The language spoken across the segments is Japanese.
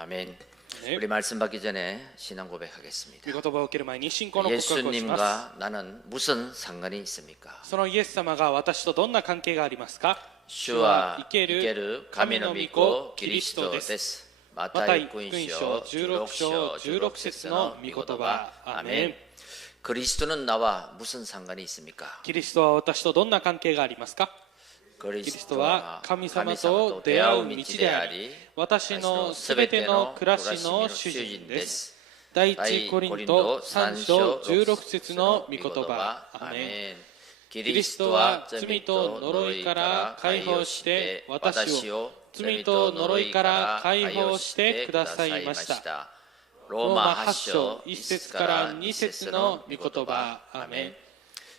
아멘. 네. 우리 말씀 받기 전에 신앙 고백하겠습니다. 御言葉を受ける前に信仰の告白をします。 예수님과 나는 무슨 상관이 있습니까? そのイエス様が私とどんな関係がありますか？ 주와 生ける 神の御子キリストでです。す。ママタイタイ福音福音書書16 16章章16 16節節の御の御言言葉葉。アメ 아멘. ン。 그리스도는 나와 무슨 상관이 있습니까? キリストは私とどんな関係がありますか？ 그리스도와 神様と出会う道であり、私のすべての暮らしの主人です。第一コリント3章16節の御言葉。アメン。キリストは罪と呪いから解放して私を罪と呪いから解放してくださいました。ローマ8章1節から2節の御言葉。アメン。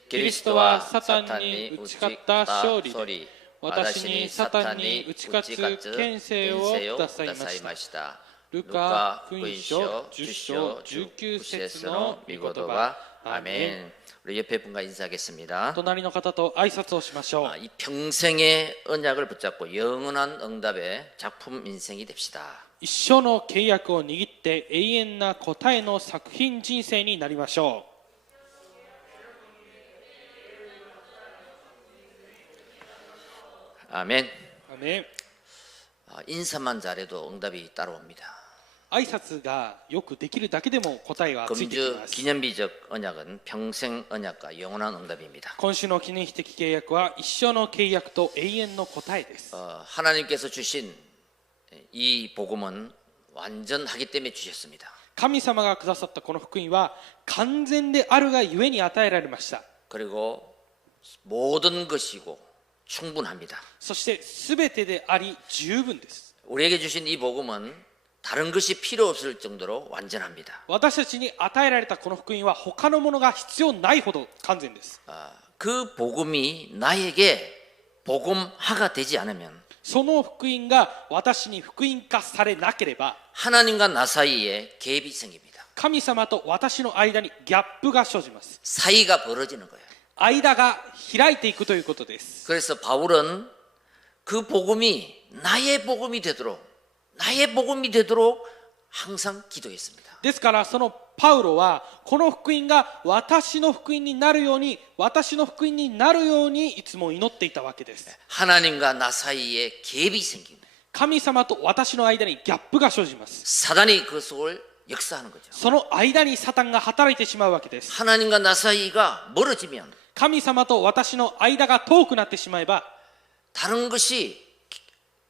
キリストはサタンに打ち勝った勝利で、私にサタンに打ち勝つ権勢をくださいました。ルカ福音書10章19節の御言葉。アメン。 우리 옆에 분과 인사하겠습니다. 隣の方と挨拶をしましょう。 이 평생의 언약을 붙잡고 영원한 응답의 작품 인생이 됩시다. 一生の契約を握って永遠な答えの作品人生になりましょう。 아멘. アメン。 인사만 잘해도 응답이 따라옵니다. 挨拶がよくできるだけでも答えがついてき 금주 ます。 기념비적 언약은 평생 언약과 영원한 응답입니다. 今週の記念碑的契約は一生の契約と永遠の答えです。 하나님께서 주신 이 복음은 완전하기 때문에 주셨습니다. 神様がくださったこの福音は完全であるがゆえに与えられました。 그리고 모든 것이고 충분합니다. そして全てであり十分です。 우리에게 주신 이 복음은 다른 것이 필요 없을 정도로 완전합니다. 私たちに与えられたこの福音は他のものが必要ないほど完全です。 그 복음이 나에게 복음화가 되지 않으면 その福音が私に福音化されなければ 하나님과 나 사이에 갭이 생깁니다. 神様と私の間にギャップが生じます。 사이가 벌어지는 거예요. 間が開いていくということです。 그래서 바울은 그 복음이 나의 복음이 되도록 항상 기도했습니다. ですからそのパウロはこの福音が私の福音になるようにいつも祈っていたわけです。 하나님과 나 사이에 갭이 생기는 거예요. 神様と私の間にギャップが生じます。 사단이 그 속을 역사하는 거죠. その間にサタンが働いてしまうわけです。 하나님과 나 사이가 멀어지면 神様と私の間が遠くなってしまえば 다른 것이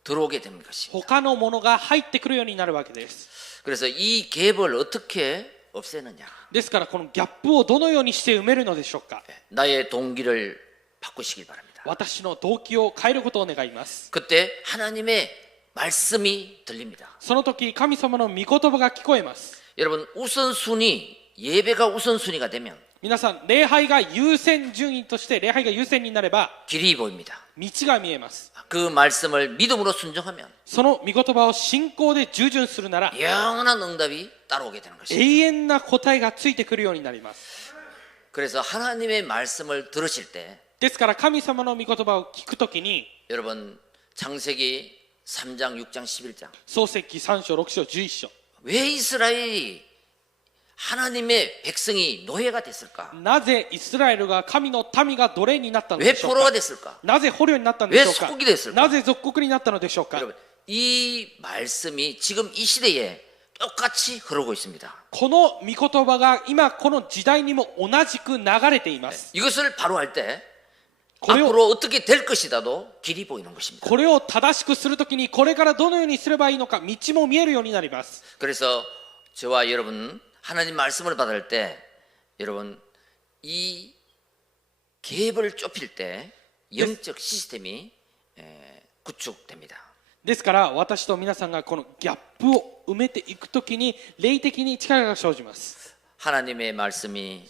들어오게 되는 것입니다. 他のものが入ってくるようになるわけです。 그래서 이 갭을 어떻게 없애느냐? ですからこのギャップをどのようにして埋めるのでしょうか。 나의 동기를 바꾸시길 바랍니다. 私の動機を変えることを願います。 그때 하나님의 말씀이 들립니다. その時神様の御言葉が聞こえます。 여러분 예배가 우선순위가 되면 皆さん礼拝が優先順位として礼拝が優先になれば 길이 보입니다. 道が見えます。 그 말씀을 믿음으로 순종하면 その御言葉を信仰で従順するなら 영원한 응답이 따라오게 되는 것입니다. 永遠な答えがついてくるようになります。 그래서 하나님의 말씀을 들으실 때 ですから神様の御言葉を聞くときに 여러분 창세기 3장, 6장, 11장 創世記3章6章11章 왜 이스라엘이 하나님의 백성이 노예가 됐을까? なぜイスラエルが神の民が奴隷になったの 왜 でしょう 포로가 か。 됐을까? なぜ捕虜になったのでしょう 왜 か。 속국이 됐을까? なぜ属国になったのでしょうか。 여러분 이 말씀이 지금 이 시대에 똑같이 흐르고 있습니다. この御言葉が今この時代にも同じく流れています。 이것을 바로 할 때 これを 앞으로 어떻게 될 것이다도 길이 보이는 것입니다. これを正しくするときにこれからどのようにすればいいのか道も見えるようになります。 그래서 저와 여러분 하나님 말씀을 받을 때 여러분 이 갭을 좁힐 때 영적 시스템이 구축됩니다. ですから私と皆さんがこのギャップを埋めていくときに霊的に力が生じます。 하나님의 말씀이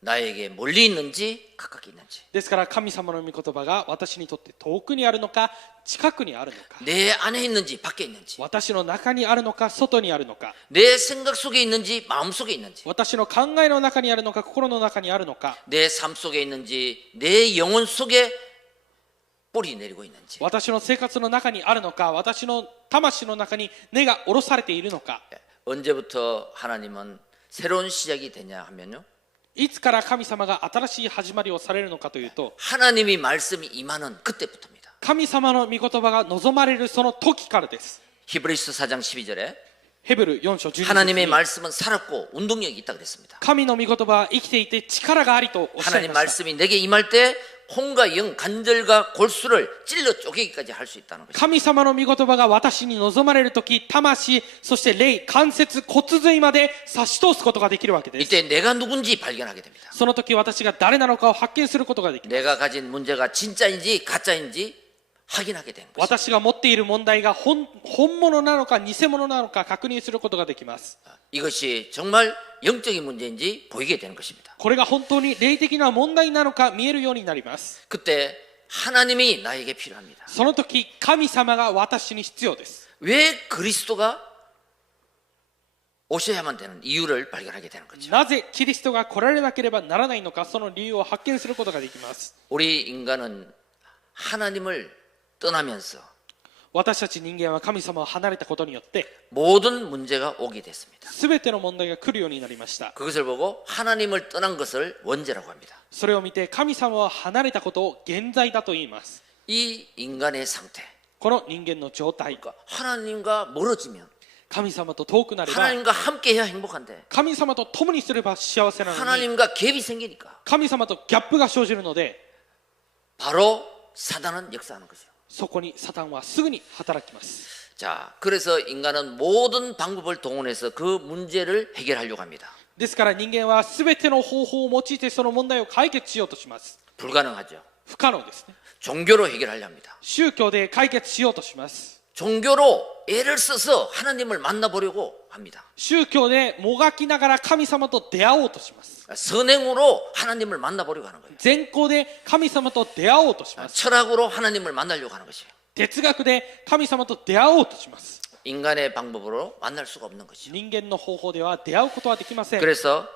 나에게 멀리 있는지 가까이 있는지 ですから神様の御言葉が私にとって遠くにあるのか近くにあるのか 내 안에 있는지 밖에 있는지 私の中にあるのか外にあるのか 내 생각 속에 있는지 마음 속에 있는지 私の考えの中にあるのか心の中にあるのか 내 삶 속에 있는지 내 영혼 속에 뿌리내리고 있는지. 私の生活の中にあるのか、私の魂の中に根が下ろされているのか。 언제부터 하나님은 새로운 시작이 되냐 하면요. いつから神様が新しい始まりをされるのかというと、 하나님이 말씀이 임하는 그때부터입니다. 神様の御言葉が望まれるその時からです。 히브리서 4장 12절에 ヘブル4章12節 하나님의 に 말씀은 살았고 운동력이 있다 그랬습니다. 神の御言葉は生きていて力がありとおっしゃい 하나님 ました。 말씀이 내게 임할 때 혼과 영, 관절과 골수를 찔러 쪼개기까지 할 수 있다는 것입니다. 神様の御言葉が私に望まれるとき、魂、そして霊、関節、骨髄まで差し通すことができるわけです。 이때 내가 누군지 발견하게 됩니다. その時私が誰なのかを発見することができます。 내가 가진 문제가 진짜인지 가짜인지 확인하게 되는 것입니다. 私が持っている問題が本物なのか偽物なのか確認することができます。 이것이 정말 영적인 문제인지 보이게 되는 것입니다. これが本当に霊的な問題なのか見えるようになります。 그때 하나님이 나에게 필요합니다. その時神様が私に必要です。 왜 그리스도가 오셔야만 되는 이유를 발견하게 되는 거죠. なぜキリストが来られなければならないのか、その理由を発見することができます。 우리 인간은 하나님을 떠나면서 私たち人間は神様を離れたことによって 모든 문제가 오게 됐습니다. 全ての問題が来るようになりました。 그것을 보고 하나님을 떠난 것을 원죄라고 합니다. それを見て神様を離れたことを現在だと言います。 이 인간의 상태, この人間の状態、 그러니까 하나님과 멀어지면 神様と遠くなれば 하나님과 함께해야 행복한데 神様と共にすれば幸せなのに 하나님과 갭이 생기니까 神様とギャップが生じるので 바로 사단은 역사하는 거죠. そこにサタンはすぐに働きます。 자, 그래서 인간은 모든 방법을 동원해서 그 문제를 해결하려고 합니다. ですから人間は全ての方法を用いてその問題を解決しようとします。 불가능하죠. 不可能ですね。 종교로 해결하려 합니다. 宗教で解決しようとします。 종교로 애를 써서 하나님을 만나보려고 합니다. 宗教でもがきながら神様と出会おうとします。 선행으로 하나님을 만나보려고 하는 거예요. 善行で神様と出会おうとします。 철학으로 하나님을 만나려고 하는 것이에요. 哲学で神様と出会おうとします。 인간의 방법으로 만날 수가 없는 것이죠. 人間の方法では出会うことはできません。 그래서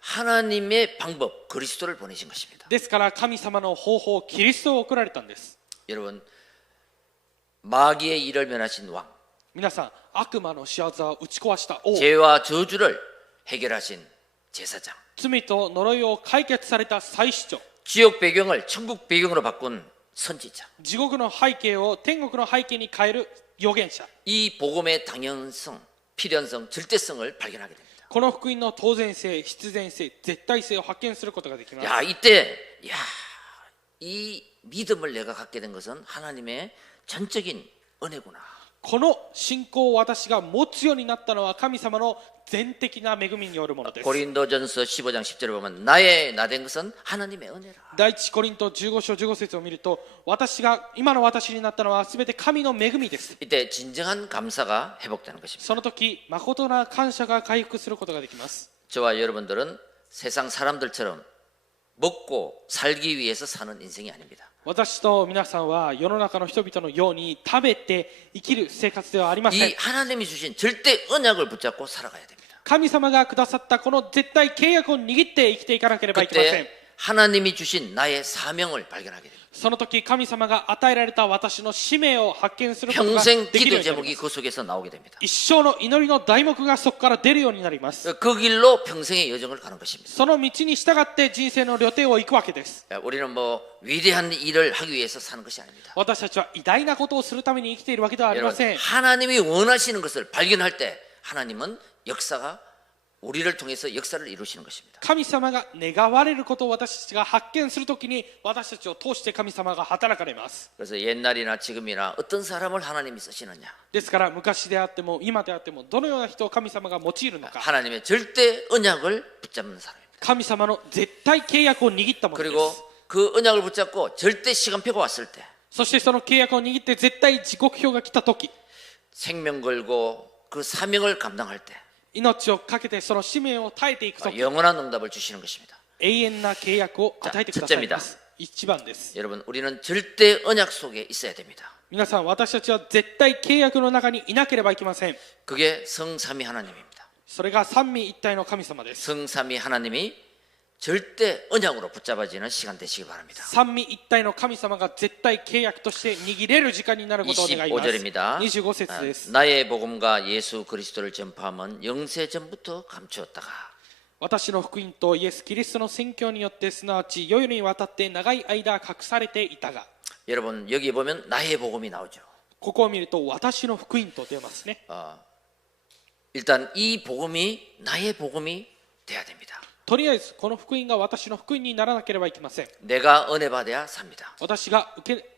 하나님의 방법 그리스도를 보내신 것입니다. ですから神様の方法、キリストを送られたんです。 여러분, 마귀의 일을 면하신 왕, 皆さん、悪魔の仕業を打ち壊した王、 죄와 저주를 해결하신 제사장, 罪と呪いを解決された祭司長、 지옥 배경을 천국 배경으로 바꾼 선지자. 地獄の背景を天国の背景に変える預言者。 이 복음의 당연성, 필연성, 절대성을 발견하게 됩니다. この福音の当然性、必然性、絶対性を発見することができます。 야, 이때 이 믿음을 내가 갖게 된 것은 하나님의 전적인 은혜구나. この信仰を私が持つようになったのは神様の全的な恵みによるものです。 고린도전서 15장 10절에 보면 나의 나된 것은 하나님의 은혜라. 第一コリント15章15節を見ると、今の私になったのはすべて神の恵みです。 이때 진정한 감사가 회복되는 것입니다. その時、誠な感謝が回復することができます。 저와 여러분들은 세상 사람들처럼 먹고 살기 위해서 사는 인생이 아닙니다. 私と皆さんは世の中の人々のように食べて生きる生活ではありません。 이 하나님이 주신 절대 언약을 붙잡고 살아가야 됩니다. 神様がくださったこの絶対契約を握って生きていかなければいけません。 그때 하나님이 주신 나의 사명을 발견하게 됩니다. その時神様が与えられた私の使命を発見することが 평생 できるよ 기도 うになり 제목이 ます。 그 속에서 나오게 됩니다. 一生の祈りの題目がそこから出るようになります。 그 길로 평생의 여정을 가는 것입니다. その道に従って人生の旅程を行くわけです。 우리는 뭐 위대한 일을 하기 위해서 사는 것이 아닙니다. 私たちは偉大なことをするために生きているわけではありま 여러분, せん。 하나님이 원하시는 것을 발견할 때 하나님은 역사가 우리를 통해서 역사를 이루시는 것입니다. 神様が願われることを私たちが発見するときに私たちを通して神様が働かれます。 그래서 옛날이나 지금이나 어떤 사람을 하나님이 쓰시느냐, ですから昔であっても今であってもどのような人を神様が用いるのか、 하나님의 절대 언약을 붙잡는 사람입니다. 神様の絶対契約を握ったもので 그리고 す。 그 언약을 붙잡고 절대 시간표가 왔을 때 そしてその契約を握って絶対時刻表が来たとき、 생명 걸고 그 사명을 감당할 때 命をかけてその使命を耐えていくとき、 영원한 응답을 주시는 것입니다. 永遠な契約を与えてくださいます。一番です。 여러분, 우리는 절대 언약 속에 있어야 됩니다. 皆さん、私たちは絶対契約の中にいなければいけません。 그게 성삼위 하나님입니다. それが三位一体の神様です。 성삼위 하나님이 절대 언약으로 붙잡아지는 시간 되시기 바랍니다. 三位一体の神様が絶対契約として握れる時間になることを願います。 25절입니다. 25節です。 나의 복음과 예수 그리스도를 전파함은 영세 전부터 감추었다가 私の福音とイエス・キリストの宣教によってすなわち世々にわたって長い間隠されていたが 여러분 여기 보면 나의 복음이 나오죠. ここを見ると私の福音と出ますね。 일단 이 복음이 나의 복음이 돼야 됩니다. とりあえずこの福音が私の福音にならなければいけません。 내가 은혜 받아야 삽니다. 私が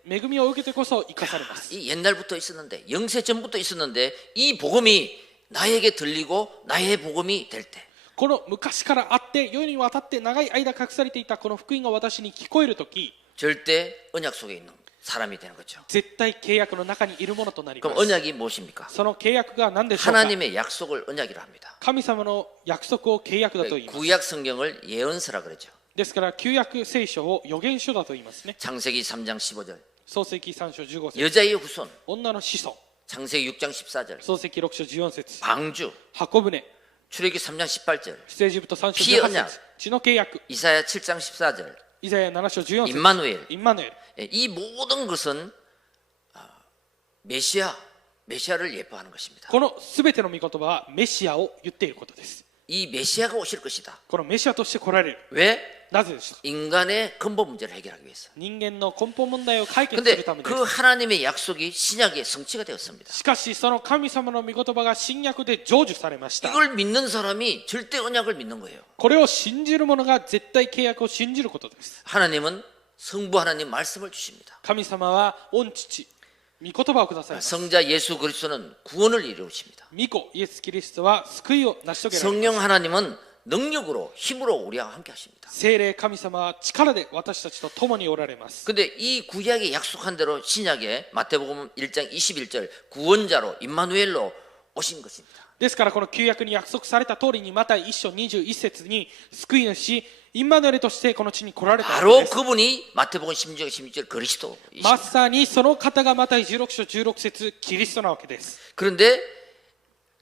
恵みを受けてこそ生かされます。 이 옛날부터 있었는데 영세 전부터 있었는데 이 복음이 나에게 들리고 나의 복음이 될 때 この昔からあって世にわたって長い間隠されていたこの福音が私に聞こえるとき 절대 언약 속에 있는 사람이 되는 거죠. 絶対契約の中にいるものとなりま 그럼 す。 언약이 무엇입니까? その契約が何でしょうか。 하나님의 약속을 언약이라 합니다. 神様の約束を契約だと言います。 구약 성경을 예언서라 그러죠. ですから旧約聖書を預言書だと言いますね。 창세기 3장 15절 創世記3章15節 여자의 후손 女の子孫 창세기 6장 14절 創世記6章14節 방주 箱舟 출애굽기 3장 18절 出エジプト3章 피의 18 언약 節血の契約 이사야 7장 14절 イザヤ7章14節 임마누엘 インマヌエル 이 모든 것은 메시아를 예표하는 것입니다. このすべての御言葉はメシアを言っていることです。 이 메시아가 오실 것이다. このメシアとして来られる。 왜? なぜでしょう。 인간의 근본 문제를 해결하기 위해서. 人間の根本問題を解決す 근데 るためで 그 す。 하나님의 약속이 신약의 성취가 되었습니다. しかしその神様の御言葉が新約で成就されました。 이걸 믿는 사람이 절대 언약을 믿는 거예요. これを信じる者が絶対契約を信じることです。 하나님은 성부 하나님 말씀을 주십니다. 神様は御父、御言葉をくださいます。 성자 예수 그리스도는 구원을 이루십니다. 御子イエス・キリストは救いを成し遂げられます。 성령 하나님은 능력으로 힘으로 우리와 함께 하십니다. 聖霊神様は力で私たちと共におられます。 근데 이 구약에 약속한 대로 신약에 마태복음 1장 21절 구원자로 임마누엘로 오신 것입니다. ですからこの旧約に約束された通りにマタイ1章21節に救い主インマヌエルとしてこの地に来られたわけ 바로 です。 그분이 마태복음 16장 16절 그리스도이십니다. まさにその方がマタイ16章16節キリストなわけです。 그런데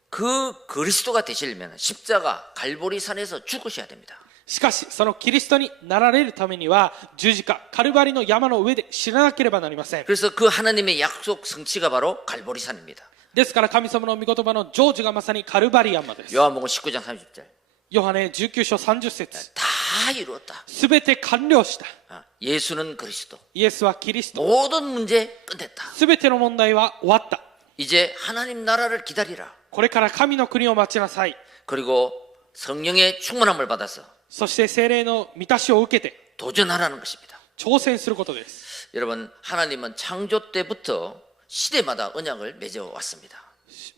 그 그리스도가 되시려면 십자가 갈보리산에서 죽으셔야 됩니다. しかしそのキリストになられるためには十字架カルバリの山の上で死ななければなりません。 그래서 그 하나님의 약속 성취가 바로 갈보리산입니다. ですから神様の御言葉の成就がまさにカルバリ山です。 요한복음 19장 30절 ヨハネ19章30節 다 이루었다. すべて完了した。 예수는 그리스도. イエスはキリスト。 모든 문제 끝냈다. すべての問題は終わった。 이제 하나님 나라를 기다리라. これから神の国を待ちなさい。 그리고 성령의 충만함을 받아서 そして聖霊の満たしを受けて 도전하라는 것입니다. 挑戦することです。 여러분 하나님은 창조 때부터 시대마다 언약을 맺어 왔습니다.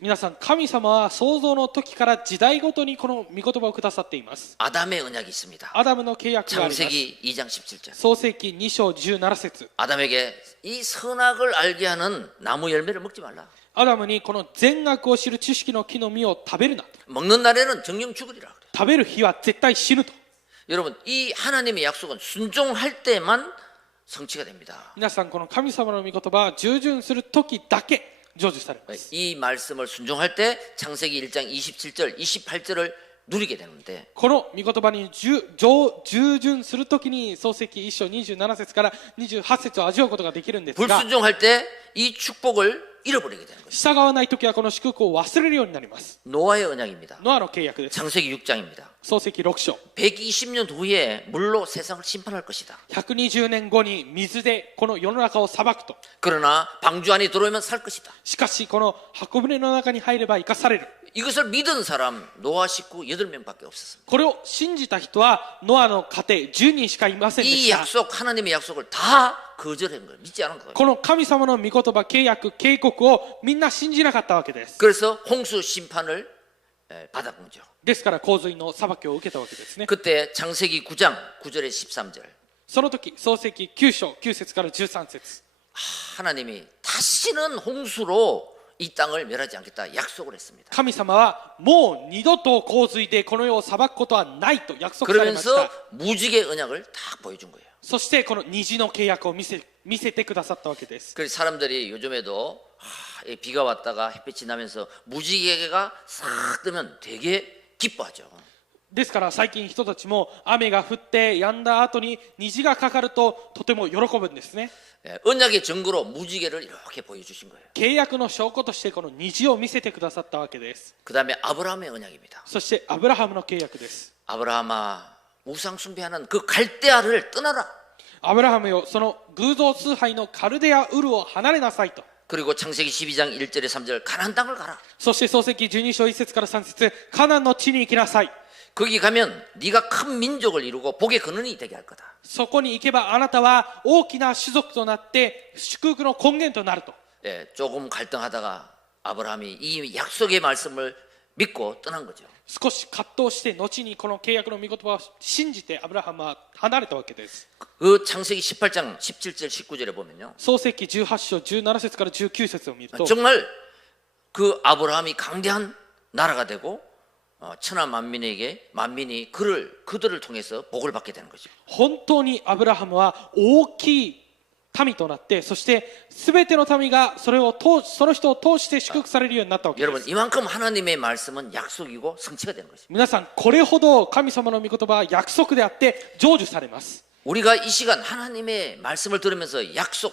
皆さん神様は創造の時から時代ごとにこの御言葉をくださっています。 아담의 언약이 있습니다. アダムの契約があります。 창세기 2장 17절 創世記2章17節 아담에게 이 선악을 알게 하는 나무 열매를 먹지 말라. アダムにこの善悪を知る知識の木の実を食べるな。 먹는 날에는 정령 죽으리라. 그래요. 食べる日は絶対死ぬと。 여러분 이 하나님의 약속은 순종할 때만 성취가 됩니다. 皆さんこの神様の御言葉は従順する時だけ成就されます。 이 말씀을 순종할 때 창세기 1장 27절 28절을 누리게 되는데 この御言葉に従順するときに創世記1章27節から28節を味わうことができるんですが 불순종할 때 이 축복을 잃어버리게 되는 거죠. 従わないときはこの祝福を忘れるようになります。 노아의 언약입니다. ノアの契約です。 창세기 6장입니다. 創世記6章 120년 후에 물로 세상을 심판할 것이다. 120年後に水でこの世の中を裁くと。 그러나 방주 안에 들어오면 살 것이다. しかしこの箱舟の中に入れば生かされる。 이것을 믿은 사람 노아 식구 8명밖에 없었습니다. これを信じた人はノアの家庭10人しかいませんで 이 した。 약속 하나님의 약속을 다 거절한 거예요. 믿지 않은 거예요. この神様の御言葉契約警告をみんな信じなかったわけです。 그래서 홍수 심판을 받아본 거죠. ですから洪水の裁きを受けたわけですね。 그때 창세기 9장 9절에 13절 その時創世記9章9節から13節 하나님이 다시는 홍수로 이 땅을 멸하지 않겠다 약속을 했습니다. 神様はもう二度と洪水でこの世を裁くことはないと約束されまし 그러면서 た。 무지개 언약을 다 보여준 거예요. そしてこの虹の契約を見せてくださったわけです。 그래서 사람들이 요즘에도 비가 왔다가 햇빛이 나면서 무지개가 싹 뜨면 되게 기뻐하죠. ですから最近人たちも雨が降って止んだ後に虹がかかるととても喜ぶんですね。 예, 언약의 증거로 무지개를 이렇게 보여주신 거예요. 契約の証拠としてこの虹を見せてくださったわけです。 그 다음에 아브라함의 언약입니다. そしてアブラハムの契約です。 아브라함아, 우상 숭배하는 그 갈대아를 떠나라. アブラハムよ、その偶像崇拝のカルデアウルを離れなさいと。 그리고 창세기 12장 1절에 3절 가나안 땅을 가라. そして創世記12章1節から3節、カナンの地に行きなさい。 거기 가면 네가 큰 민족을 이루고 복의 근원이 되게 할 거다. そこに行けばあなたは大きな種族となって祝福の根源となると。 예, 조금 갈등하다가 아브라함이 이 약속의 말씀을 믿고 떠난 거죠. 少し葛藤して後にこの契約の御言葉を信じてアブラハムは離れたわけです。 그 창세기 18장 17절 19절에 보면요. 創世記18章17節から19節を見ると 정말 그 아브라함이 강대한 나라가 되고 천하 만민이 그들을 통해서 복을 받게 되는 거죠. 本当にアブラハムは大きい民となって、そして全ての民がその人を通して祝福されるようになったわけです。 여러분, 이만큼 하나님의 말씀은 약속이고 성취가 되는 것입니다. 皆さん、これほど神様の御言葉は約束であって成就されます。 우리가 이 시간 하나님의 말씀을 들으면서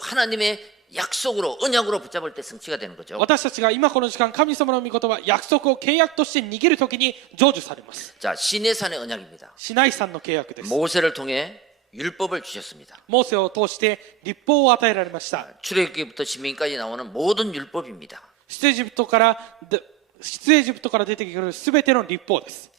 하나님의 약속으로 언약으로 붙잡을 때 성취가 되는 거죠. 私たちが今この時間神様の御言葉約束を契約として握るときに成就されます。 자, 시내산의 언약입니다. シナイ山の契約です。 모세를 통해 율법을 주셨습니다. モーセを通して律法を与えられました。 출애굽기부터 신명기까지 나오는 모든 율법입니다. 出エジプトから出てくるすべての律法です。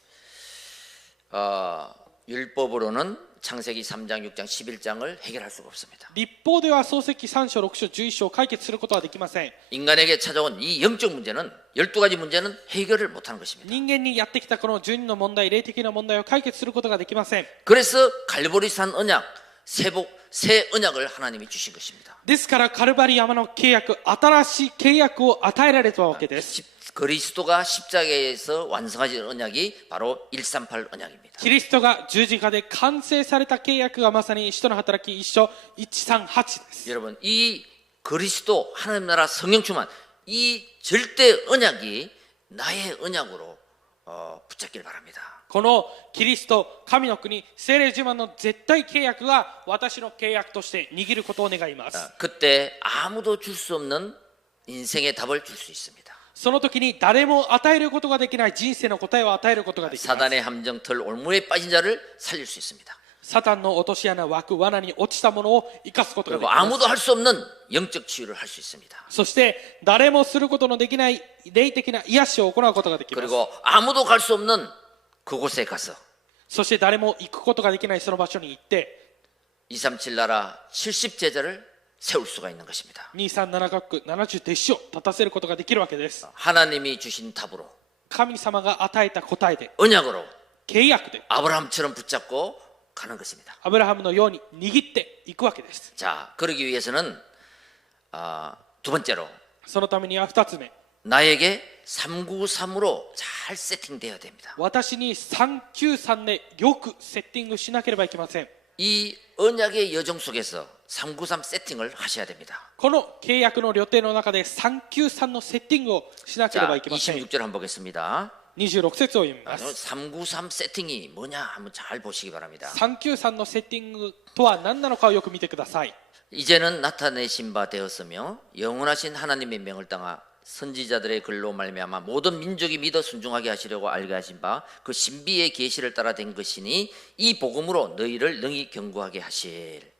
율법으로는 창세기 3장, 6장, 11장을 해결할 수가 없습니다. 律法では創世記3章、6章、11章を解決することはできません。 인간에게 찾아온 이 영적 문제는 12가지 문제는 해결을 못하는 것입니다. 人間にやってきたこの12の問題、霊的な問題を解決することができません。 그래서 갈보리산 언약, 새 언약을 하나님이 주신 것입니다. ですからカルバリ山の契約、新しい契約を与えられたわけです。 그리스도가 십자가에서 완성하신 언약이 바로 138 언약입니다. キリストが十字架で完成された契約がまさに使徒の働き1章138です。 여러분, 이 그리스도 하나님 나라 성령 충만 이 절대 언약이 나의 언약으로 붙잡기를 바랍니다. このキリスト、神の国、聖霊自慢の絶対契約が私の契約として握ることを願います。 그때 아무도 줄 수 없는 인생의 답을 줄 수 있습니다. その時に誰も与えることができない人生の答えを与えることができます。 사단의 함정틀 올무에 빠진 자를 살릴 수 있습니다. サタンの落とし穴、枠、罠に落ちたものを生かすことができ 그리고 ます。 아무도 할 수 없는 영적 치유를 할 수 있습니다. そして誰もすることのできない霊的な癒しを行うことができます。 그리고 아무도 갈 수 없는 그곳에 가서 そして誰も行くことができないその場所に行って237 나라 70제자를 세울 수가 있는 것입니다. 237カ国70弟子を立たせることができるわけです。 하나님이 주신 답으로 神様が与えた答えで 언약으로 契約で 아브라함처럼 붙잡고 가는 것입니다. アブラハムのように握っていくわけです。 자, 그러기 위해서는 두 번째로 そのためには2つ目、 나에게 393으로 잘 세팅되어야 됩니다. 私に393でよくセッティングしなければいけません。 이 언약의 여정 속에서 393 세팅을 하셔야 됩니다. この契約の旅程の中で393のセッティングをしなければ 자, いけません。 26절 한번 보겠습니다. 26節を読みます。 393 세팅이 뭐냐 한번 잘 보시기 바랍니다. 393のセッティングとは何なのかをよく見てください。 이제는 나타내신 바 되었으며 영원하신 하나님의 명을 따라 선지자들의 글로 말미암아 모든 민족이 믿어 순종하게 하시려고 알게 하신 바 그 신비의 계시를 따라 된 것이니 이 복음으로 너희를 능히 경고하게 하실.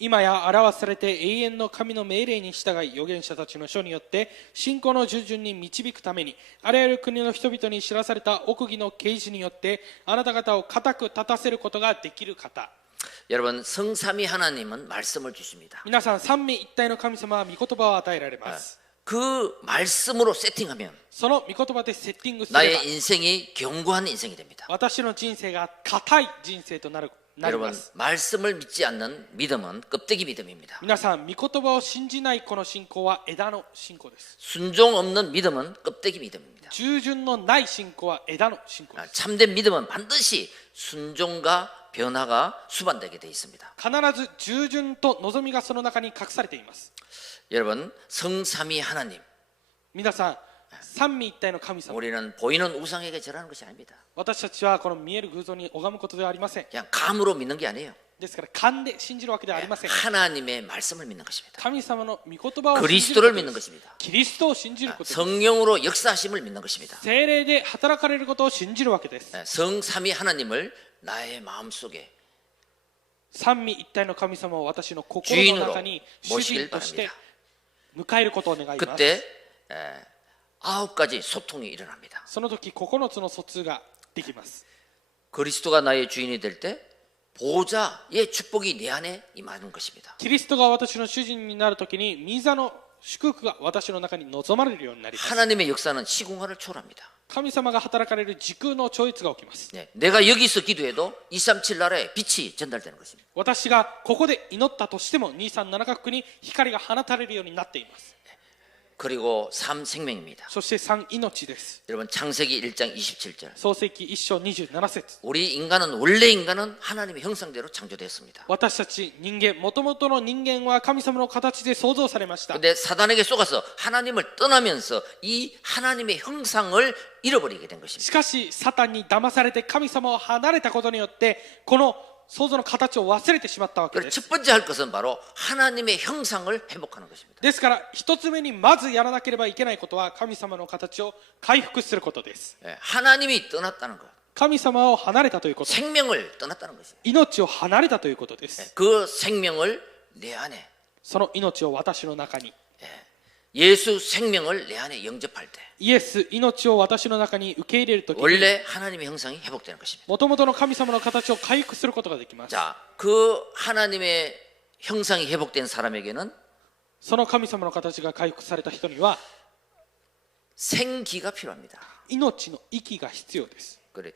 今や表されて永遠の神の命令に従い預言者たちの書によって信仰の従順に導くためにあらゆる国の人々に知らされた奥義の啓示によってあなた方を固く立たせることができる方。 여러분 성삼위 하나님은 말씀을 주십니다. 皆さん三位一体の神様は御言葉を与えられます。 그 말씀으로 세팅하면 その御言葉でセッティングすれば 나의 인생이 견고한 인생이 됩니다. 私の人生が固い人生となり 여러분 ます。 말씀을 믿지 않는 믿음은 껍데기 믿음입니다. 皆さん御言葉を信じないこの信仰は枝の信仰です。 순종 없는 믿음은 껍데기 믿음입니다. 従順のない信仰は枝の信仰です。 참된 믿음은 반드시 순종과 변화가 수반되게 되어 있습니다. 必ず従順と望みがその中に隠されています。 여러분 성삼위 하나님 皆さん三位一体の神様。 우리는 보이는 우상에게 절하는 것이 아닙니다. 私たちはこの見える偶像に拝むことではありません。 그냥 감으로 믿는 게 아니에요. ですから勘で信じるわけではありません。 하나님의 말씀을 믿는 것입니다. 神様の御言葉を信じること 그리스도를 で 믿는 す。 것입니다. キリストを信じることです。 성령으로 역사하심을 믿는 것입니다. 聖霊で働かれることを信じるわけです。 성삼위 하나님을 나의 마음속에 三位一体の神様を私の心の中に主人として迎えることを願います。 그때 9가지 소통이 일어납니다. その時9つの疎通ができます。 그리스도가 나의 주인이 될 때 보좌의 축복이 내 안에 임하는 것입니다. キリストが私の主人になる時に御座の祝福が私の中に望まれるようになります。 하나님의 역사는 시공간을 초월합니다. 神様が働かれる時空の超越が起きます。 내가 여기서 기도해도 237 나라에 빛이 전달되는 것입니다. 私がここで祈ったとしても237カ国に光が放たれるようになっています。 그리고 3 생명입니다. そして3命です。 여러분 창세기 1장 27절. 創世記1章27節。 우리 원래 인간은 하나님의 형상대로 창조되었습니다. 私たち人間、もともとの人間は神様の形で創造されました。 근데 사단에게 속아서 하나님을 떠나면서 이 하나님의 형상을 잃어버리게 된 し 것입니다. かしサタンに騙されて神様を離れたことによってこの創造の形を忘れてしまったわけで 그래서 す。 첫 번째 할 것은 바로 하나님의 형상을 회복하는 것입니다. ですから一つ目にまずやらなければいけないことは神様の形を回復することです。 하나님이 떠났다는 것, 神様を離れたということ、 생명을 떠났다는 것입니다. 命を離れたということです。 그 생명을 내 안에, その命を私の中に、 예수 생명을 내 안에 영접할 때 イエス命を私の中に受け入れるときに 원래 하나님의 형상이 회복되는 것입니다. もともとの神様の形を回復することができます。 자, 그 하나님의 형상이 회복된 사람에게는 その神様の形が回復された人には 생기가 필요합니다. 命の息が必要です。 그래,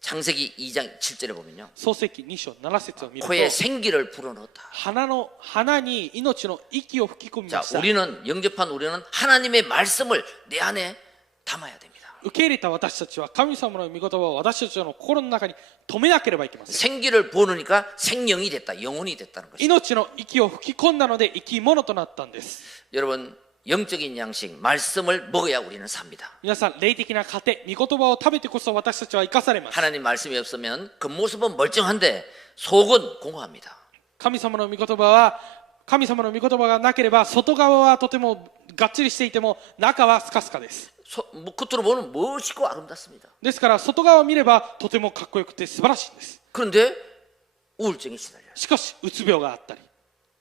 창세기 2장 7절에 보면요, 創世記2章7節を見ると 코에 생기를 불어넣었다. 花に命の息を吹き込み 자, ました。 영접한 우리는 하나님의 말씀을 내 안에 담아야 됩니다. 受け入れた私たちは神様の御言葉を私たちの心の中に留めなければいけません。 생기를 부어넣으니까 생명이 됐다, 영혼이 됐다는 것입니다. 命の息を吹き込んだので生き物となったんです。 여러분, 영적인 양식, 말씀을 먹어야 우리는 삽니다. 皆さん霊的な糧、御言葉を食べてこそ私たちは生かされます。 하나님 말씀이 없으면 겉모습은 멀쩡한데 속은 공허합니다. 神様の御言葉は神様の御言葉がなければ外側はとてもがっちりしていても中はスカスカです。 겉으로 보면 멋있고 아름답습니다. ですから外側を見ればとてもかっこよくて素晴らしいんです。 그런데 우울증이 시달려요. しかしうつ病があったり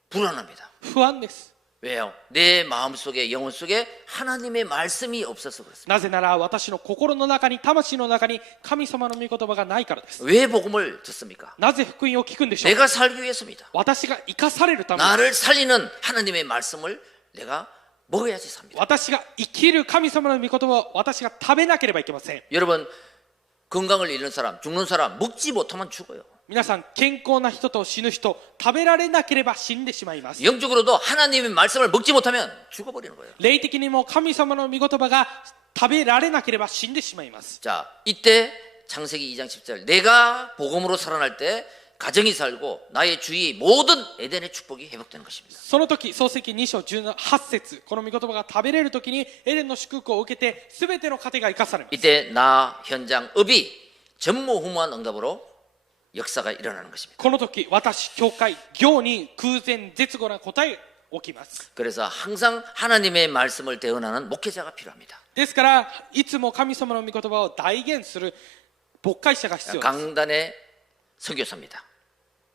불안합니다. 不安です。 왜요? 내 마음속에, 영혼 속에 하나님의 말씀이 없어서 그렇습니다. なぜなら私の心の中に魂の中に神様の御言葉がないからです。 왜 복음을 듣습니까? なぜ福音を聞くんでしょう。 내가 살기 위해서입니다. 私が生かされるために 나를 살리는 하나님의 말씀을 내가 먹어야지 삽니다. 私が生きる神様の御言葉を私が食べなければいけません。 여러분, 건강을 잃는 사람, 죽는 사람, 먹지 못하면 죽어요. 皆さん健康な人と死ぬ人、食べられなければ死んでしまいます。 영적으로도 하나님의 말씀을 먹지 못하면 죽어버리는 거예요. 霊的にも神様の御言葉が食べられなければ死んでしまいます。 자, 이때 창세기 2장 10절, 내가 복음으로 살아날 때 가정이 살고 나의 주위 모든 에덴의 축복이 회복되는 것입니다. その時、創世記2章18節、この御言葉が食べれる時にエデンの祝福を受けて全ての糧が生かされます。 이때 나 현장 업이 전무후무한 응답으로 역사가 일어나는 것입니다. この時、私、教会、行に空前絶後な答え起きます。 그래서 항상 하나님의 말씀을 대언하는 목회자가 필요합니다. ですからいつも神様の御言葉を代言する牧会者が必要です。 강단의 선교사입니다.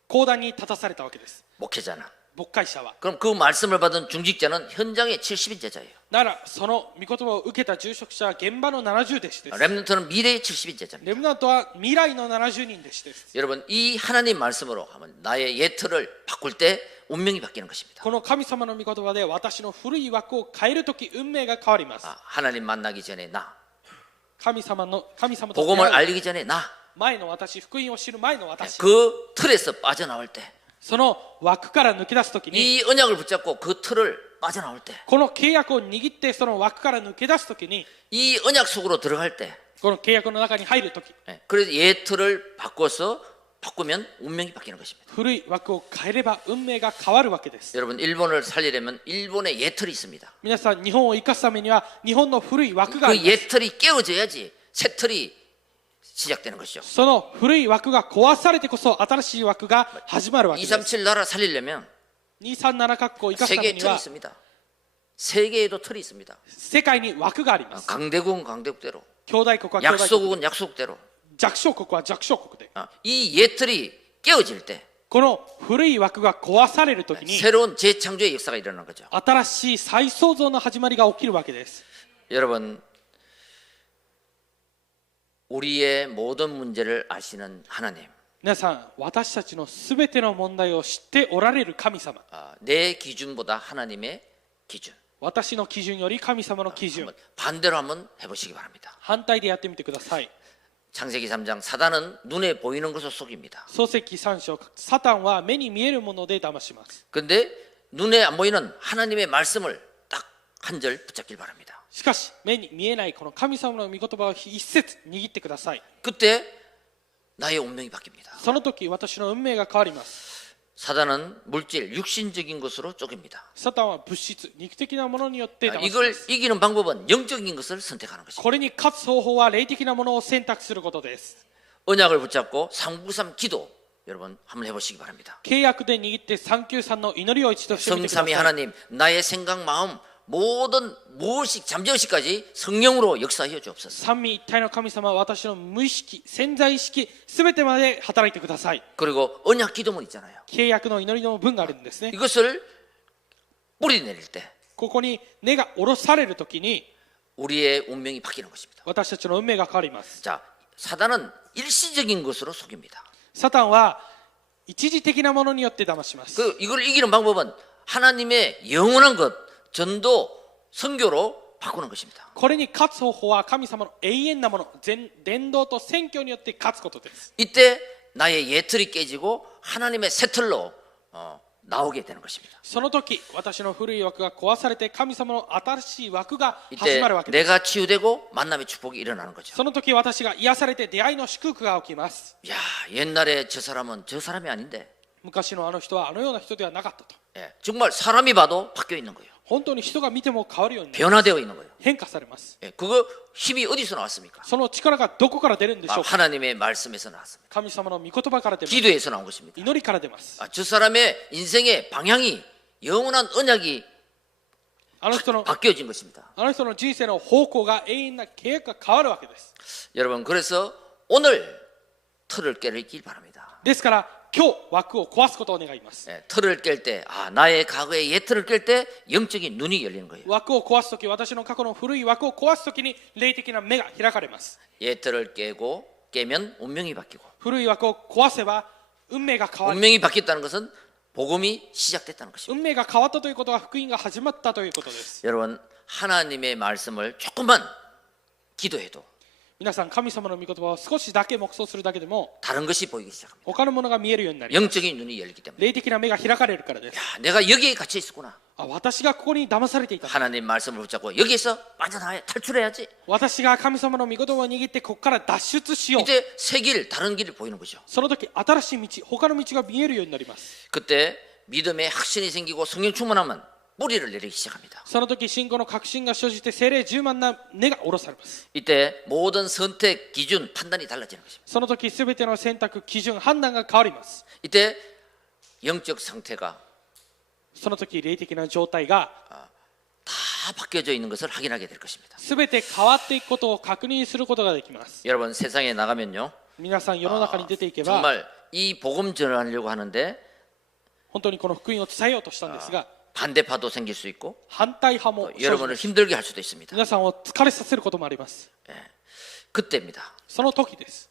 講談に立たされたわけです。 목회자는. 牧会者は 그럼 그 말씀을 받은 중직자는 현장의 70인 제자예요. ならその御言葉を受けた住職者は現場の70弟子です。 렘넌트는 미래의 70인 제자입니다. レムナントは未来の70人弟子です。 여러분, 이 하나님 말씀으로 하면 나의 예틀을 바꿀 때 운명이 바뀌는 것입니다. この神様の御言葉で私の古い枠を変えるとき運命が変わります。 하나님 만나기 전에 나, 神様と出 복음을 会う 알기 전에 나, 前の私、福音を知る前の私、 그 틀에서 빠져나올 때, その枠から抜け出すときに、 이 언약을 붙잡고 그 틀을 빠져나올 때, この契約を握ってその枠から抜け出すときに、 이 언약 속으로 들어갈 때, この契約の中に入るとき、 그래서 예틀을 바꿔서 바꾸면 운명이 바뀌는 것입니다. 古い枠を変えれば運命が変わるわけです。 여러분 일본을 살리려면 일본의 예틀이 있습니다. 皆さん日本を生かすためには日本の古い枠があり 그 ます。 예틀이 깨어져야지 새 틀이 시작되는 것이죠. その古い枠が壊されてこそ新しい枠が始まるわけです。 237 나라 살리려면 237カ国を生かすため 세계에 に 틀이 は 있습니다. 세계에도 틀이 있습니다. 世界に枠があります。 강대국은 강대국대로, 兄弟国は兄弟国、 약소국은 약소국대로. 弱小国は弱小国で、 이 예틀이 깨어질 때 この古い枠が壊されるときに 새로운 재창조의 역사가 일어나는 거죠. 新しい再創造の始まりが起きるわけです。 여러분, 우리의 모든 문제를 아시는 하나님, 皆さん、私たちのすべての問題を知っておられる神様、 내 기준보다 하나님의 기준. 私の基準より神様の基準、 반대로 한번 해보시기 바랍니다. 反対でやってみてください。 창세기 3장 사단은 눈에 보이는 것을 속입니다. 創世記3章、サタンは目に見えるもので騙します。 그런데 눈에 안 보이는 하나님의 말씀을 딱 한 절 붙잡길 바랍니다. しかし、目に見えないこの神様の御言葉を一節握ってください。 그때 나의 운명이 바뀝니다. その時、私の運命が変わります。 사단은 물질, 육신적인 것으로 쪼갭니다. サタンは物質、肉的なものによって騙しま 이걸 す。 이기는 방법은 영적인 것을 선택하는 것입니다. これに勝つ方法は霊的なものを選択することです。 언약을 붙잡고 393 기도 여러분 한번 해보시기 바랍니다. 契約で握って393の祈りを一度してみてくださ 성삼위 い。 하나님 나의 생각, 마음 모든 무의식, 잠재의식까지 성령으로 역사하여 주옵소서. 三位一体の神様、私の無意識、潜在意識、すべてまで働いてください。 그리고 언약 기도문 있잖아요. 契約の祈りの文があるんですね。 이것을 뿌리 내릴 때 ここに根が下ろされるときに、 우리의 운명이 바뀌는 것입니다. 私たちの運命が変わります。 자, 사단은 일시적인 것으로 속입니다. サタンは一時的なものによって騙します。 이걸 이기는 방법은 하나님의 영원한 것, 전도, 선교로 바꾸는 것입니다. これに勝つ方法は神様の永遠なもの、伝道と宣教によって勝つことです。 이때 나의 예틀이 깨지고 하나님의 새 틀로 나오게 되는 것입니다. その時、私の古い枠が壊されて神様の新しい枠が始 이때 まるわけです。 내가 치유되고 만남의 축복이 일어나는 거죠. その時、私が癒されて出会いの祝福が起きます。 야, 옛날에 저 사람은 저 사람이 아닌데 昔のあの人はあのような人ではなかったと。 예, 정말 사람이 봐도 바뀌어 있는 거예요. 本当に人が見ても変わるようになる。 변화되어 있는 거예요. 変化されます。 예, 그거 힘이 어디서 나왔습니까? その力がどこから出るんでしょうか。 하나님의 말씀에서 나왔습니다. 神様の御言葉から出ます。 기도에서 나온 것입니다. 祈りから出ます。 저 사람의 인생의 방향이 영원한 언약이 あの人の 바뀌어진 것입니다. 人生の方向が永遠な契約が変わるわけです。 여러분 그래서 오늘 틀을 깨길 바랍니다. ですから今日枠を壊すことを願います。 예, 틀을 깰 때, 나의 과거의 예틀을 깰 때 영적인 눈이 열리는 거예요. 枠を壊すとき、私の過去の古い枠を壊すときに霊的な目が開かれます。 예틀을 깨면 운명이 바뀌고 古い枠を壊せば運命が変わる。 운명이 바뀌었다는 것은 복음이 시작됐다는 것입니다. 運命が変わったということは福音が始まったということです。 여러분 하나님의 말씀을 조금만 기도해도 皆さん、神様の御言葉を少しだけ黙想するだけでも 다른 것이 보이기 시작합니다. 他のものが見えるようになります。 영적인 눈이 열리기 때문에 霊的な目が開かれるからです。 내가 여기에 갇혀 있었구나. 私がここに騙されていた。 하나님 말씀을 붙잡고 여기에서 빠져나와야 탈출해야지. 私が神様の御言葉を握ってここから脱出しよう。 이제 새 길, 다른 길이 보이는 거죠. その時、新しい道、他の道が見えるようになります。 그때 믿음의 확신이 생기고 성령 충만하면 뿌리를 내리기 시작합니다. その時、信仰の確信が生じて精霊充満な根が下ろされます。 이때 모든 선택, 기준, 판단이 달라지는 것입니다. その時、すべての選択、基準、判断が変わります。 이때 영적 상태가 その時、霊的な状態が 다 바뀌어져 있는 것을 확인하게 될 것입니다. すべて変わっていくことを確認することができます。 여러분 세상에 나가면요, 皆さん、世の中に出ていけば、 정말 이 복음 전하려고 하는데 本当にこの福音を伝えようとしたんですが、 반대파도 생길 수 있고 反対派も生じま 여러분을 す。 힘들게 할 수도 있습니다. 皆さんを疲れさせることもあります。 그때입니다. その時です。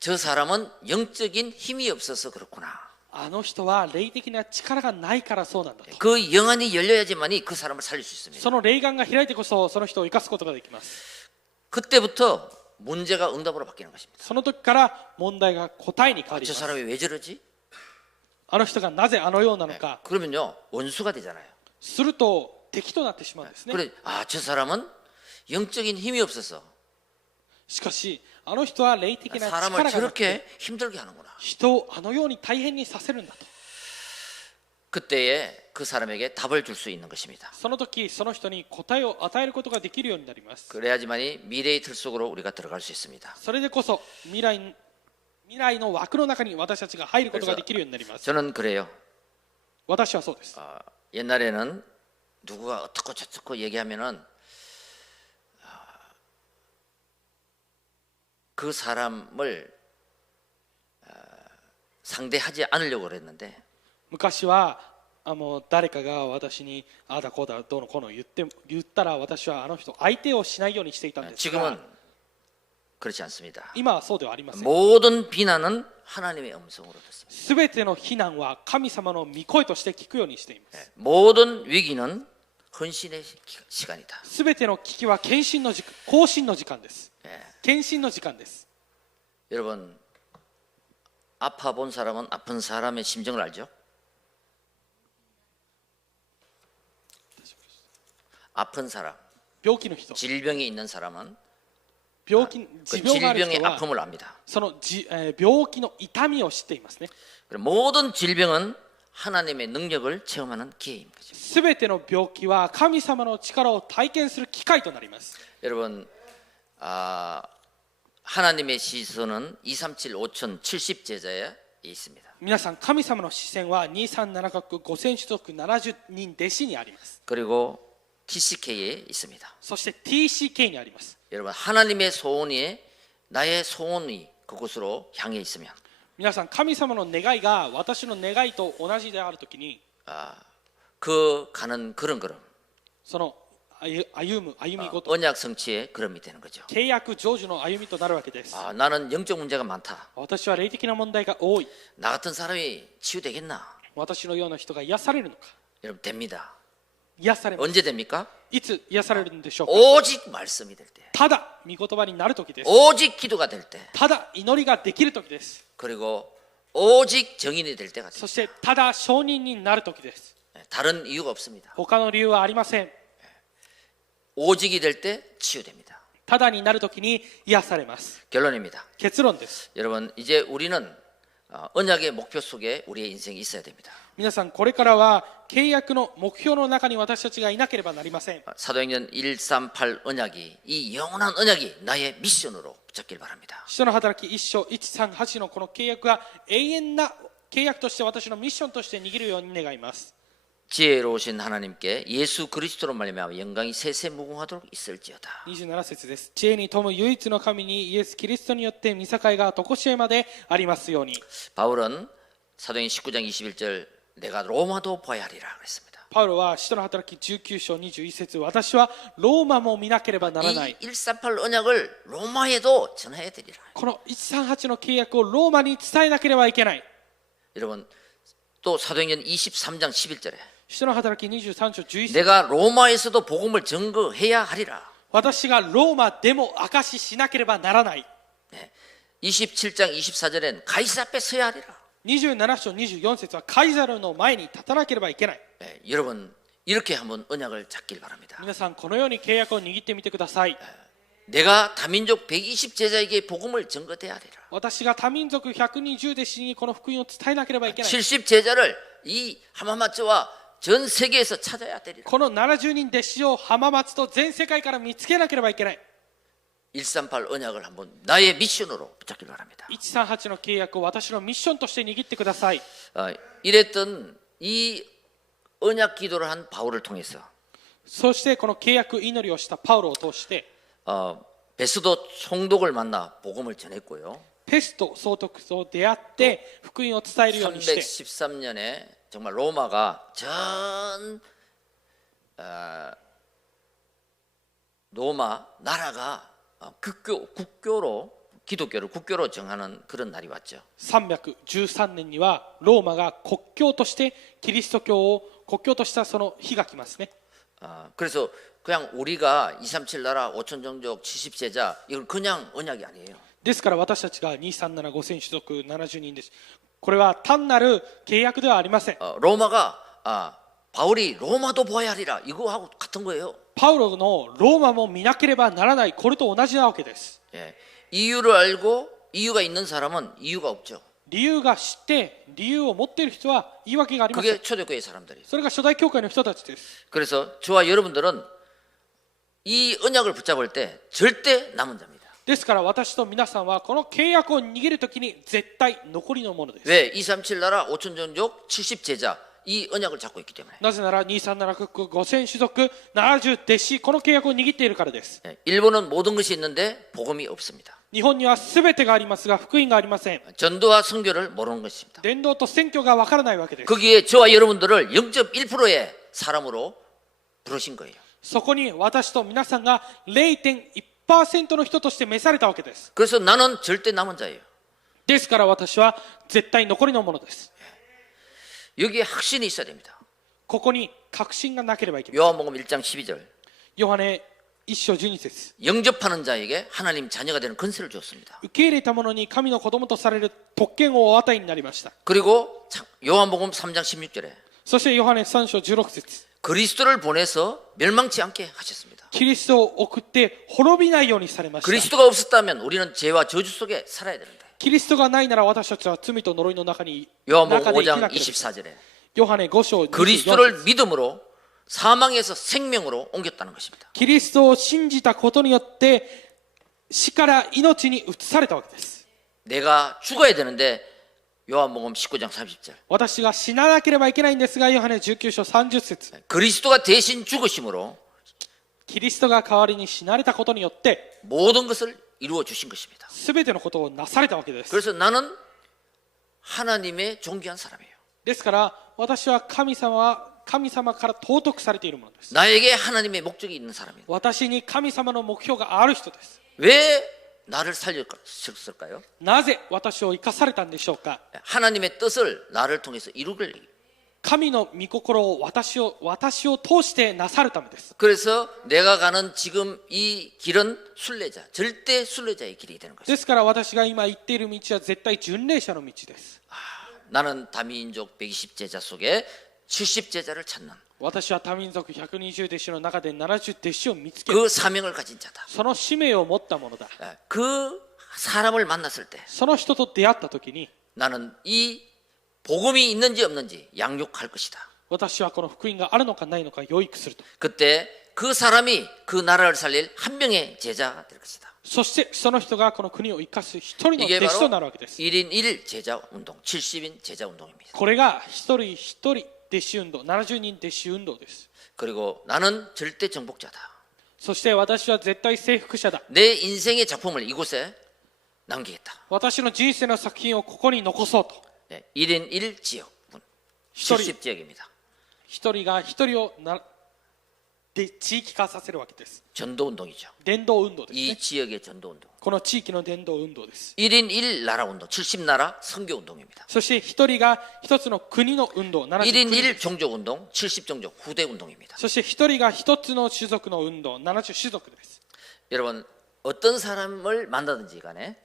저 사람은 영적인 힘이 없어서 그렇구나. あの人は霊的な力がないからそうなんだと。 그 영안이 열려야지만이 그 사람을 살릴 수 있습니다. その霊眼が開いてこそその人を生かすことができます。 그때부터 문제가 응답으로 바뀌는 것입니다. その時から問題が答えに変わり 저 ます。 사람이 왜 저러지? あの人がなぜあのようなのか、 그러면요 원수가 되잖아요. すると敵となってしまうんですね。 그래, 저 사람은 영적인 힘이 없어서 しかしあの人は霊的な力 사람을 がなくて 저렇게 힘들게 하는구나. 人をあのように大変にさせるんだと。 그때에 그 사람에게 답을 줄 수 있는 것입니다. その時その人に答えを与えることができるようになります。 그래야지만이 미래의 틀 속으로 우리가 들어갈 수 있습니다. それでこそ未来の枠の中に私たちが入ることができるようになります。 저는 그래요. 私はそうです。 옛날에는 누구가 어떻고 저떻고 얘기하면은 그 사람을 상대하지 않으려고 그랬는데 昔は誰かが私にああだこうだどうのこうの言ったら私はあの人相手をしないようにしていたんですが 지금은 그렇지 않습니다. 今はそうではありません。 모든 비난은 하나님의 음성으로 듣습니다. すべての非難は神様の御声として聞くようにしています。 모든 위기는 헌신의 시간이다. すべての危機は献身の時間、更新の時間です。献身の時間です。 여러분 아파 본 사람은 아픈 사람의 심정을 알죠? 아픈 사람, 病気の人、 질병이 있는 사람은 持 그 病がある 질병의 人は 아픔을 압니다. その病気の痛みを知っていますね。 그리고 모든 질병은 하나님의 능력을 체험하는 기회인 거죠. すべての病気は神様の力を体験する機会となります。 여러분 하나님의 시선은 237 5천 70 제자에 있습니다. 皆さん、神様の視線は237カ国5000種族70人弟子にあります。 그리고 TCK에 있습니다. そして TCK にあります。 여러분 하나님의 소원이 나의 소원이 그곳으로 향해 있으면 皆さん、神様の願いが私の願いと同じであるときに、 그 가는 걸음その歩みごと、 언약 성취의 걸음이 되는 거죠. 契約成就の歩みとなるわけです。 나는 영적 문제가 많다. 私は霊的な問題が多い。 나 같은 사람이 치유되겠나? 私のような人が癒されるのか。 여러분 됩니다. 癒されます。 언제 됩니까? いつ癒されるんでしょうか。 오직 말씀이 될 때, ただ御言葉になるときです。 오직 기도가 될 때, ただ祈りができるときです。 그리고 오직 정인이 될 때가 そ 됩니다. してただ証人になるときです。 다른 이유가 없습니다. 他の理由はありません。 오직이 될 때 치유됩니다. ただになるときに癒されます。 결론입니다. 結論です。 여러분 이제 우리는 언약의 목표 속에 우리의 인생이 있어야 됩니다. 皆さん、これからは契約の目標の中に私たちがいなければなりません。 사도행전 138 언약이 이 영원한 언약이 나의 미션으로 붙잡길 바랍니다. 使徒の働き1章138のこの契約が永遠な契約として私のミッションとして握るように願います。 지혜로우신 하나님께 예수 그리스도로 말미암아 영광이 세세무궁하도록 있을지어다. 27節です。知恵に富む唯一の神にイエス・キリストによって御境が常しえまでありますように。 바울은 사도행 19장 21절 내가 로마도 봐야 하리라 그랬습니다. パウロは使徒の働き19章21節私はローマも見なければならない。 이 138 언약을 로마에도 전해야 되리라. この138の契約をローマに伝えなければいけない。 여러분 또 사도행전 23장 11절에 使徒の働き23章11節 내가 로마에서도 복음을 증거해야 하리라. 私がローマでも証ししなければならない。 27장 24절엔 가이사 앞에 서야 하리라. 27章24節はカイザルの前に立たなければいけない。 여러분 이렇게 한번 언약을 잡길 바랍니다. 皆さん、このように契約を握ってみてください。 내가 다민족 120 제자에게 복음을 증거해야 하리라. 私が多民族120弟子にこの福音を伝えなければいけない。 70 제자를 이 하마마츠와 전 세계에서 찾아야 되리라. この70人弟子を浜松と全世界から見つけなければいけない。 138 언약을 한번 나의 미션으로 붙잡길 바랍니다. 138の契約を私のミッションとして握ってください。 이랬던 이 언약 기도를 한 바울을 통해서 そしてこの契約祈りをしたパウロを通して 베스도 총독을 만나 복음을 전했고요. ペスト総督と出会って福音を伝えるようにして 313년에 정말 로마가 전 로마 나라가 국교로 기독교를 국교로 정하는 그런 날이 왔죠. 313年にはローマが国教としてキリスト教を国教としたその日が来ますね。 그래서 그냥 우리가 237 나라 5천 종족 70 제자 이건 그냥 언약이 아니에요. ですから私たちが237 5000種族70人です。これは単なる契約ではありません。 로마가 바울이 로마도 보아야 하리라 이거하고 같은 거예요. パウロのローマも見なければならない、これと同じなわけです。 예, 이유를 알고 이유가 있는 사람은 이유가 없죠. 理由が知って理由を持っている人は言い訳がありません。 그게 초대교회 사람들이에요. それが初代教会の人たちです。 그래서 저와 여러분들은 이 언약을 붙잡을 때 절대 남은 자입니다. ですから私と皆さんはこの契約を握るときに絶対残りのものです。 왜? 237 나라 5천 종족 70 제자 이 언약을 잡고 있기 때문에. なぜなら237カ国5000種族70弟子、この契約を握っているからです。 예, 일본은 모든 것이 있는데 복음이 없습니다. 日本には全てがありますが福音がありません。 전도와 선교를 모르는 것입니다. 伝道と宣教がわからないわけです。 거기에 저와 여러분들을 0.1%의 사람으로 부르신 거예요. そこに私と皆さんが 0.1% の人として召されたわけです。 그래서 나는 절대 남은 자예요. ですから私は絶対残りのものです。 여기에 확신이 있어야 됩니다. ここに確信がなければいけません。 요한복음 1장 12절. ヨハネ1章12節 영접하는 자에게 하나님 자녀가 되는 권세를 주었습니다. 受け入れた者に神の子供とされる特権をお与えになりました。 그리고 요한복음 3장 16절에 そしてヨハネ3章16節 그리스도를 보내서 멸망치 않게 하셨습니다. キリストを送って滅びないようにされました。 그리스도가 없었다면 우리는 죄와 저주 속에 살아야 되는데. キリストがないなら私たちは罪と呪いの中に 요한복음 中で生き 5장 なければ。 24절에 ヨハネ5章24節 그리스도를 믿음으로 사망에서 생명으로 옮겼다는 것입니다. キリストを信じたことによって死から命に移されたわけです。 내가 죽어야 되는데 요한복음 19장 30절 私が死ななければいけないんですがヨハネ19章30節 그리스도가 대신 죽으심으로 キリストが代わりに死なれたことによって 모든 것을 이루어 주신 것입니다. 全てのことをなされたわけです。 그래서 나는 하나님의 존귀한 사람이에요. ですから私は神様から尊くされているものです。 나에게 하나님의 목적이 있는 사람이에요. 私に神様の目標がある人です。 왜 나를 살렸을까요? なぜ私を生かされたんでしょうか。 하나님의 뜻을 나를 통해서 이루길. 神の御心を私を通してなさるためです。 그래서 내가 가는 지금 이 길은 순례자, 절대 순례자의 길이 되는 で 것입니다. すから私が今行っている道は絶対巡礼者の道です。 나는 다민족 120 제자 속에 70 제자를 찾는 私は多民族120弟子の中で70弟子を見つけ 그 사명을 가진 자다. その使命を持ったものだ。 그 사람을 만났을 때 その人と出会った時に 나는 이 복음이 있는지 없는지 양육할 것이다. 私はこの福音があるのかないのか養育すると。 그때 그 사람이 그 나라를 살릴 한 명의 제자가 될 것이다. そしてその人がこの国を生かす一人の 이게 弟子となる 바로 わけです。 1인 1 제자 운동, 70인 제자 운동입니다. これが一人一人弟子運動、70人弟子運動です。 그리고 나는 절대 정복자다. そして私は絶対征服者だ。 내 인생의 작품을 이곳에 남기겠다. 私の人生の作品をここに残そうと。 네, 1인 1 지역군, 一人 70 지역입니다. 一人が一人をで地域化させるわけです。 전도 운동이죠. 伝道運動です 이 ね。 지역의 전도 운동. この地域の伝道運動です。 1인 1 나라 운동, 70 나라 선교 운동입니다. そして一人が一つの国の運動、70 1인 国 1 종족 운동, 70 종족 후대 운동입니다. そして一人が一つの種族の運動、70種族です。 여러분 어떤 사람을 만나든지 간에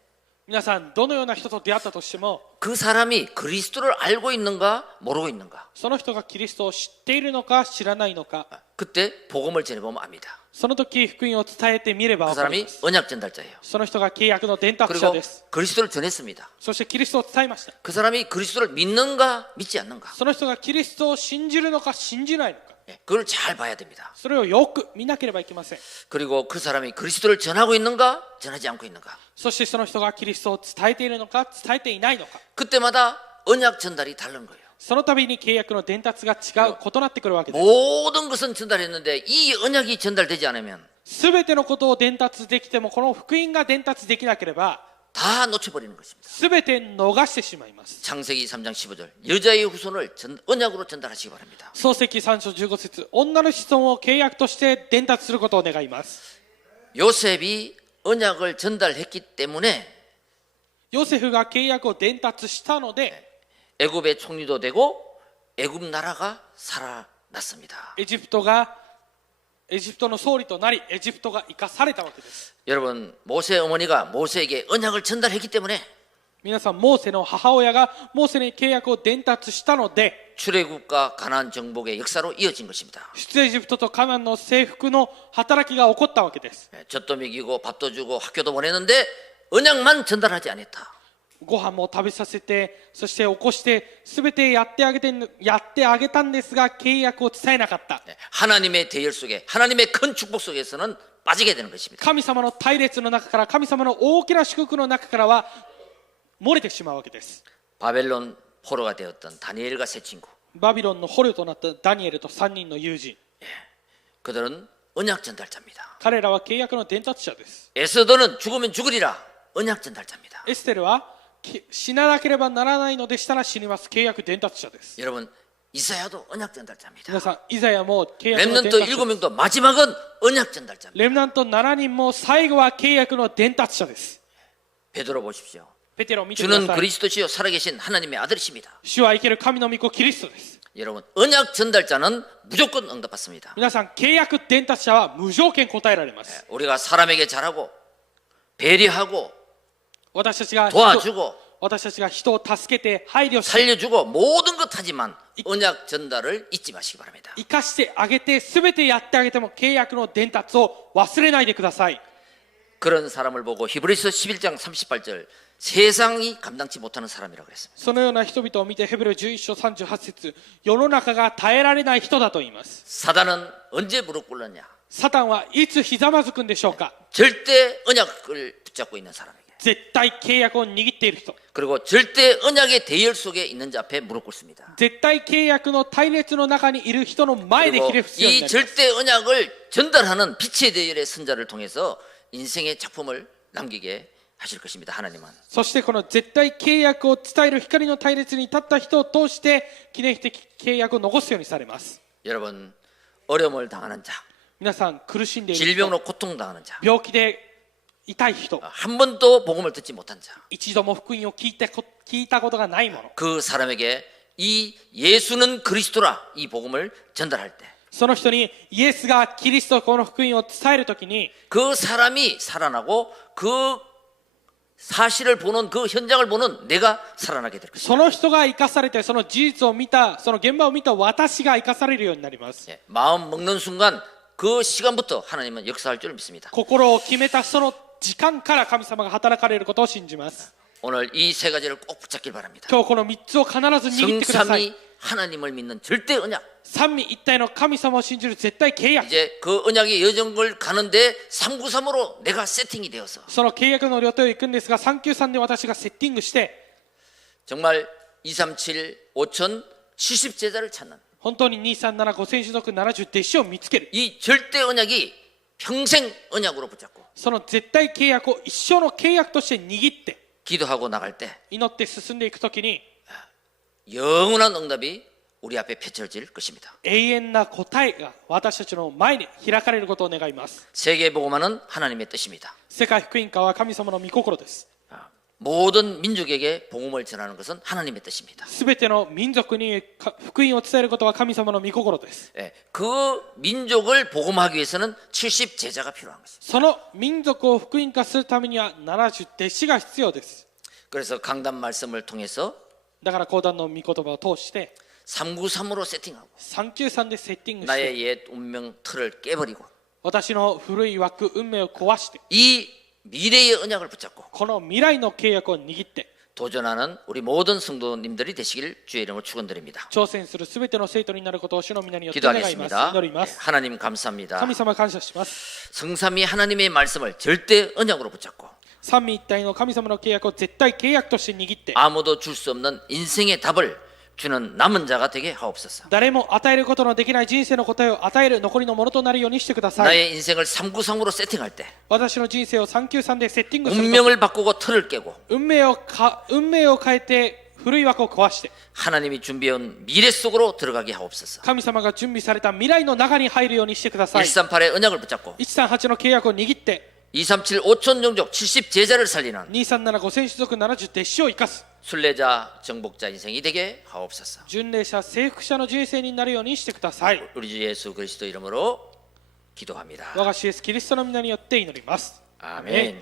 皆さんどのような人と出会ったとしても 그 사람이 그리스도를 알고 있는가 모르고 있는가 その人がキリストを知っているのか知らないのか 그때 복음을 전해보면 압니다. その時福音を伝えてみれば 그 分かり 사람이 ます。 언약 전달자예요. その人が契約の伝達者 그리고 です。 그리스도를 전했습니다. そしてキリストを伝えました。 그 사람이 그리스도를 믿는가 믿지 않는가 その人がキリストを信じるのか信じないのか 예, 그걸 잘 봐야 됩니다. それをよく見なければいけません。 그리고 그 사람이 그리스도를 전하고 있는가 전하지 않고 있는가 そしてその人がキリストを伝えているのか伝えていないのか 그때마다 언약 전달이 다른 거예요. その度に契約の伝達が違う異なってくるわけです。 모든 것은 전달했는데 이 언약이 전달되지 않으면 すべてのことを伝達できてもこの福音が伝達できなければ 다 놓쳐버리는 것입니다. すべて逃してしまいます。 창세기 3장 15절 여자의 후손을 언약으로 전달하시기 바랍니다. 創世記3章15節女の子孫を契約として伝達することを願います。 요셉이 언약을 전달했기 때문에 ヨセフが契約を伝達したので 애굽의 총리도 되고 애굽 나라가 살아났습니다. エジプトの総理となりエジプトが生かされたわけです。 여러분 모세 어머니가 모세에게 언약을 전달했기 때문에 皆さん、モーセの母親がモーセに契約を伝達したので、 출애굽과 가나안 정복의 역사로 이어진 것입니다. 出エジプトとカナンの征服の働きが起こったわけです。 젖도 먹이고 밥도 주고 학교도 보내는데 언약만 전달하지 않았다. ご飯も食べさせて、そして起こして、すべてやってあげたんですが、契約を伝えなかった。 하나님의 대열 속에 하나님의 큰 축복 속에서는 빠지게 되는 것입니다. 神様の隊列の中から、神様の大きな祝福の中からは漏れてしまうわけです。 바벨론 포로가 되었던 다니엘과 세 친구, バビロンの捕虜となったダニエルと3人の友人、 그들은 언약 전달자입니다. 彼らは契約の伝達者です。 에스더는 죽으면 죽으리라 언약 전달자입니다. エステルは死ななければならないのでしたら死にます。契約伝達者です。 여러분, 이사야도 언약 전달자입니다. 皆さん、イザヤも契約の伝 렘넌트 達者です。 7명도 마지막은 언약 전달자입니다. レムナント7人も最後は契約の伝達者です。 베드로 보십시오. ペテロを見てくだ 주는 さい。 그리스도시요 살아계신 하나님의 아들이십니다. 主は生ける神の御子キリストです。 여러분, 언약 전달자는 무조건 응답받습니다. 皆さん、契約伝達者は無条件答えられます。 우리가 사람에게 잘하고 배려하고 私たちが 도와주고 人を助けて配慮して 살려주고 모든 것 하지만 언약 전달을 잊지 마시기 바랍니다. 生かしてあげて、すべてやってあげても契約の伝達を忘れないでください。 그런 사람을 보고 히브리서 11장 38절 세상이 감당치 못하는 사람이라고 그랬습니다. そのような人々を見てヘブル11章38節、世の中が耐えられない人だと言います。 사단은 언제 무릎 꿇느냐? サタンはいつひざまずくんでしょうか。 절대 언약을 붙잡고 있는 사람에게. 絶対契約を握っている人、 그리고 절대 언약의 대열 속에 있는 자 앞에 무릎 꿇습니다. 絶対契約の隊列の中にいる人の前で 그리고 ひれ伏すように 이 なります。 절대 언약을 전달하는 빛의 대열의 선자를 통해서 인생의 작품을 남기게 하실 것입니다. 하나님은. そしてこの絶対契約を伝える光の隊列に立った人を通して記念的契約を残すようにされます。 여러분, 어려움을 당하는 자, 皆さん、苦しんでいる人、 질병으로 고통당하는 자, 病気で痛い人、 한 번도 복음을 듣지 못한 자, 一度も福音を聞いたことがないもの、 그 사람에게 이 예수는 그리스도라 이 복음을 전달할 때, その人にイエスがキリスト、この福音を伝えるときに、 그 사람이 살아나고 그 사실을 보는 그 현장을 보는 내가 살아나게 될 것입니다. その人が生かされて、その事実を見た、その現場を見た私が生かされるようになります。 예, 마음 먹는 순간 그 시간부터 하나님은 역사할 줄 믿습니다. 心を決めたその時間から神様が働かれることを信じます。 오늘 이 세 가지를 꼭 붙잡길 바랍니다. 今日この3つを必ず握ってください。 성삼위 하나님을 믿는 절대 언약. 三位一体の神様を信じる絶対契約。 이제 그 언약의 여정을 가는데 393으로 내가 세팅이 되어서 その契約の旅程を行くんですが、393で私がセッティングして、 정말 237, 5000, 70 제자를 찾는 本当に237、5000種族70弟子を見つける。 이 절대 언약이 평생 언약으로 붙잡고 その絶対契約を一生の契約として握って、 기도하고 나갈 때 祈って進んでいくときに、 영원한 응답이 우리 앞에 펼쳐질 것입니다. 永遠な答えが私たちの前に開かれることを願います。 세계복음화는 하나님의 뜻입니다. 世界福音化は神様の御心です。 모든 민족에게 복음을 전하는 것은 하나님의 뜻입니다. すべての民族に福音を伝えることは神様の御心です。 예, 그 민족을 복음하기 위해서는 70 제자가 필요한 것입니다. その民族を福音化するためには70弟子が必要です。 그래서 강단 말씀을 통해서 だから講談の御言葉を通して 393으로 세팅하고 393でセッティングして 나의 옛 운명 틀을 깨버리고 私の古い枠運命を壊して 이 미래의 언약을 붙잡고 この未来の契約を握って 도전하는 우리 모든 성도님들이 되시길 주의 이름으로 축원드립니다. 挑戦するすべての生徒になることを主の皆によって願います。 기도하겠습니다. 祈ります。 하나님 감사합니다. 神様感謝します。 성삼위 하나님의 말씀을 절대 언약으로 붙잡고 三位一体の神様の契約を絶対契約として握って 아무도 줄 수 없는 인생의 답을 주는 남은 자가 되게 하옵소서. 誰も与えることのできない人生の答えを与える残りのものとなるようにしてください。 나의 인생을 393으로 세팅할 때 私の人生を393でセッティングすると 운명을 바꾸고 틀을 깨고 運命を変えて古い枠を壊して 하나님이 준비해온 미래 속으로 들어가게 하옵소서. 神様が準備された未来の中に入るようにしてください。 138의 언약을 붙잡고 138の契約を握って 237 5천 종족 70 제자를 살리는 237、5000種族70弟子を生かす 순례자 정복자 인생이 되게 하옵소서. 巡礼者征服者の人生になるようにしてください。 우리 주 예수 그리스도 이름으로 기도합니다. 我が主イエスキリストの皆によって祈ります。 아멘.